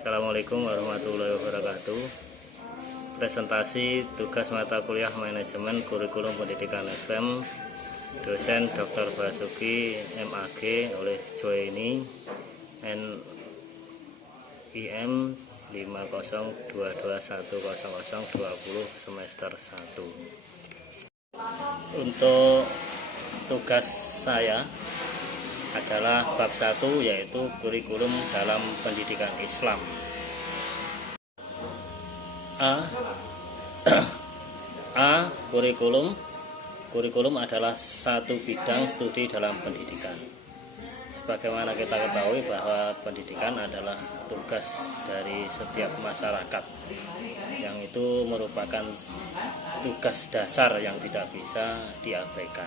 Assalamualaikum warahmatullahi wabarakatuh. Presentasi tugas mata kuliah manajemen kurikulum pendidikan STEM, dosen Dr. Basuki MAG oleh Joeni NIM 5022210020 semester 1. Untuk tugas saya adalah bab 1, yaitu kurikulum dalam pendidikan Islam. A. Kurikulum adalah satu bidang studi dalam pendidikan. Sebagaimana kita ketahui bahwa pendidikan adalah tugas dari setiap masyarakat, yang itu merupakan tugas dasar yang tidak bisa diabaikan.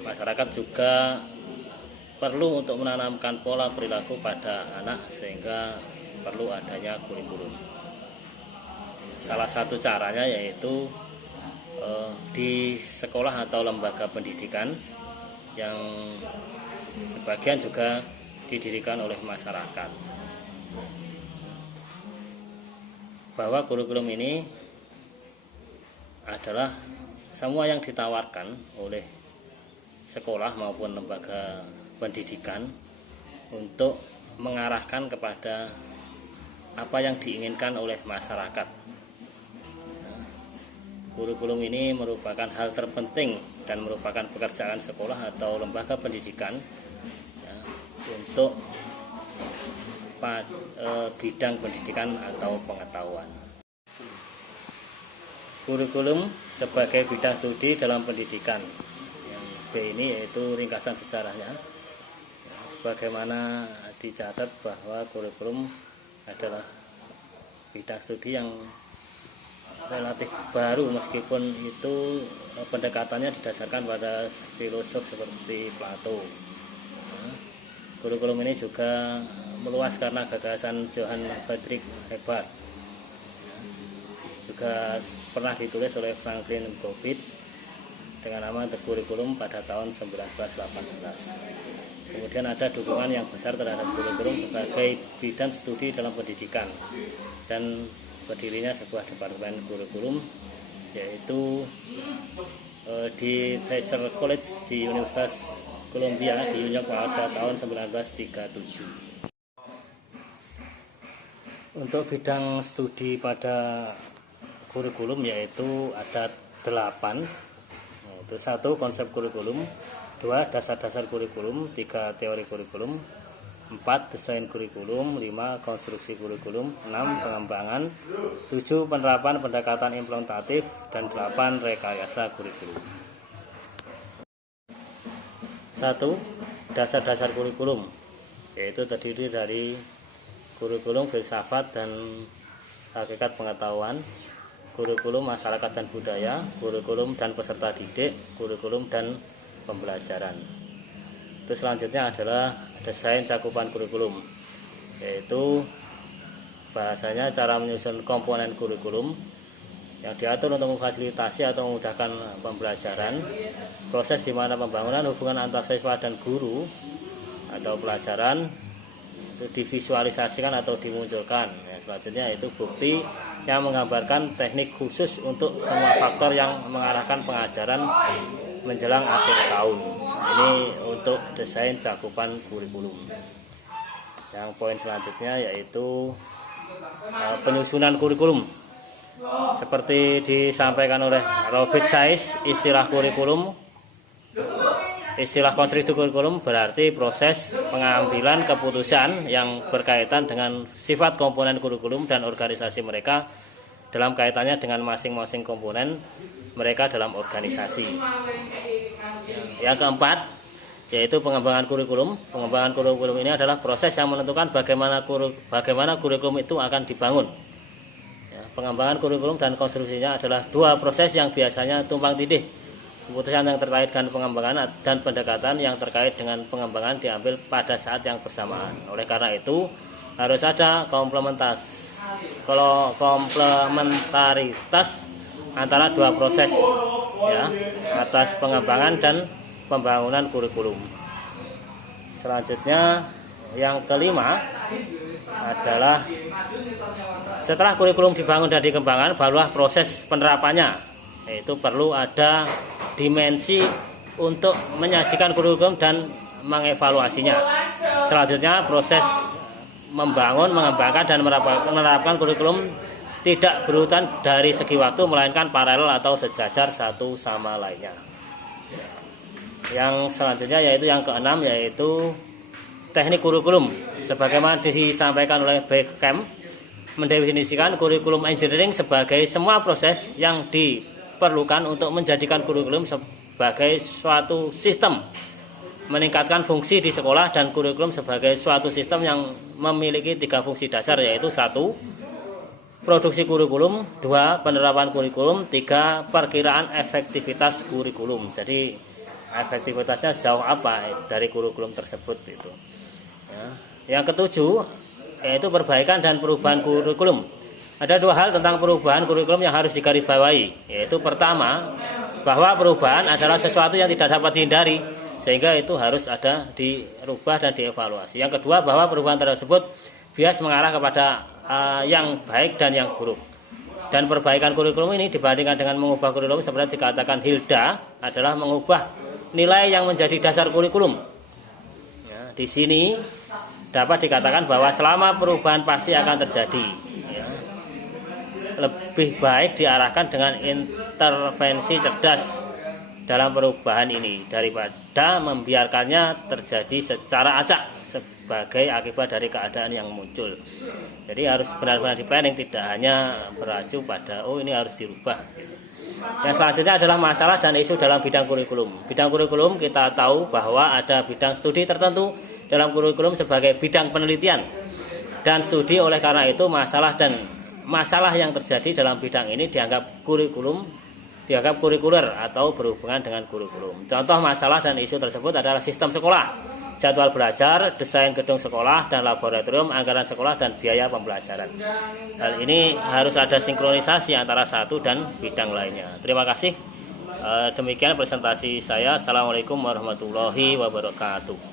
Masyarakat juga perlu untuk menanamkan pola perilaku pada anak, sehingga perlu adanya kurikulum. Salah satu caranya yaitu di sekolah atau lembaga pendidikan yang sebagian juga didirikan oleh masyarakat. Bahwa kurikulum ini adalah semua yang ditawarkan oleh sekolah maupun lembaga pendidikan untuk mengarahkan kepada apa yang diinginkan oleh masyarakat. Kurikulum ini merupakan hal terpenting dan merupakan pekerjaan sekolah atau lembaga pendidikan untuk bidang pendidikan atau pengetahuan. Kurikulum sebagai bidang studi dalam pendidikan. B ini yaitu ringkasan sejarahnya. Sebagaimana dicatat bahwa kurikulum adalah bidang studi yang relatif baru, meskipun itu pendekatannya didasarkan pada filosof seperti Plato. Kurikulum ini juga meluas karena gagasan Johann Friedrich Hebert. Juga pernah ditulis oleh Franklin Covey dengan nama The Curriculum pada tahun 1918. Kemudian ada dukungan yang besar terhadap kurikulum sebagai bidang studi dalam pendidikan, dan berdirinya sebuah departemen kurikulum, yaitu di Vassar College di Universitas Columbia di New York pada tahun 1937. Untuk bidang studi pada kurikulum yaitu ada 8. 1. Konsep kurikulum, 2. Dasar-dasar kurikulum, 3. Teori kurikulum, 4. Desain kurikulum, 5. Konstruksi kurikulum, 6. Pengembangan, 7. Penerapan pendekatan implementatif, dan 8. Rekayasa kurikulum. 1. Dasar-dasar kurikulum, yaitu terdiri dari kurikulum filsafat dan hakikat pengetahuan, kurikulum masyarakat dan budaya, kurikulum dan peserta didik, kurikulum dan pembelajaran. Itu selanjutnya adalah desain cakupan kurikulum, yaitu bahasanya cara menyusun komponen kurikulum yang diatur untuk memfasilitasi atau memudahkan pembelajaran, proses di mana pembangunan hubungan antar siswa dan guru atau pelajaran itu divisualisasikan atau dimunculkan. Selanjutnya itu bukti yang menggambarkan teknik khusus untuk semua faktor yang mengarahkan pengajaran menjelang akhir tahun. Ini untuk desain cakupan kurikulum. Yang poin selanjutnya yaitu penyusunan kurikulum. Seperti disampaikan oleh Robert Sayce, istilah konstruksi kurikulum berarti proses pengambilan keputusan yang berkaitan dengan sifat komponen kurikulum dan organisasi mereka dalam kaitannya dengan masing-masing komponen mereka dalam organisasi. Yang keempat yaitu pengembangan kurikulum. Pengembangan kurikulum ini adalah proses yang menentukan bagaimana kurikulum itu akan dibangun. Pengembangan kurikulum dan konstruksinya adalah dua proses yang biasanya tumpang tindih. Keputusan yang terkait dengan pengembangan dan pendekatan yang terkait dengan pengembangan diambil pada saat yang bersamaan. Oleh karena itu harus ada komplementaritas antara dua proses, atas pengembangan dan pembangunan kurikulum. Selanjutnya Yang kelima adalah setelah kurikulum dibangun dan dikembangkan, barulah proses penerapannya, yaitu perlu ada dimensi untuk menyajikan kurikulum dan mengevaluasinya. Selanjutnya proses membangun, mengembangkan dan menerapkan kurikulum tidak berurutan dari segi waktu, melainkan paralel atau sejajar satu sama lainnya. Yang selanjutnya yaitu yang keenam, yaitu teknik kurikulum. Sebagaimana disampaikan oleh Beckham, mendefinisikan kurikulum engineering sebagai semua proses yang diperlukan untuk menjadikan kurikulum sebagai suatu sistem, meningkatkan fungsi di sekolah, dan kurikulum sebagai suatu sistem yang memiliki 3 fungsi dasar, yaitu 1. Produksi kurikulum, 2. Penerapan kurikulum, 3. Perkiraan efektivitas kurikulum. Jadi efektivitasnya sejauh apa dari kurikulum tersebut itu. Ya. Yang ketujuh yaitu perbaikan dan perubahan kurikulum. Ada 2 hal tentang perubahan kurikulum yang harus digarisbawahi, yaitu pertama, bahwa perubahan adalah sesuatu yang tidak dapat dihindari, sehingga itu harus ada dirubah dan dievaluasi. Yang kedua, bahwa perubahan tersebut bias mengarah kepada yang baik dan yang buruk. Dan perbaikan kurikulum ini dibandingkan dengan mengubah kurikulum, seperti dikatakan Hilda, adalah mengubah nilai yang menjadi dasar kurikulum. Ya, di sini dapat dikatakan bahwa selama perubahan pasti akan terjadi. Ya, lebih baik diarahkan dengan intervensi cerdas dalam perubahan ini daripada membiarkannya terjadi secara acak sebagai akibat dari keadaan yang muncul. Jadi harus benar-benar di planning, tidak hanya beracu pada ini harus dirubah. Yang selanjutnya adalah masalah dan isu dalam bidang kurikulum. Bidang kurikulum kita tahu bahwa ada bidang studi tertentu dalam kurikulum sebagai bidang penelitian dan studi. Oleh karena itu masalah yang terjadi dalam bidang ini dianggap kurikuler atau berhubungan dengan kurikulum. Contoh masalah dan isu tersebut adalah sistem sekolah, jadwal belajar, desain gedung sekolah dan laboratorium, anggaran sekolah, dan biaya pembelajaran. Hal ini harus ada sinkronisasi antara satu dan bidang lainnya. Terima kasih. Demikian presentasi saya. Assalamualaikum warahmatullahi wabarakatuh.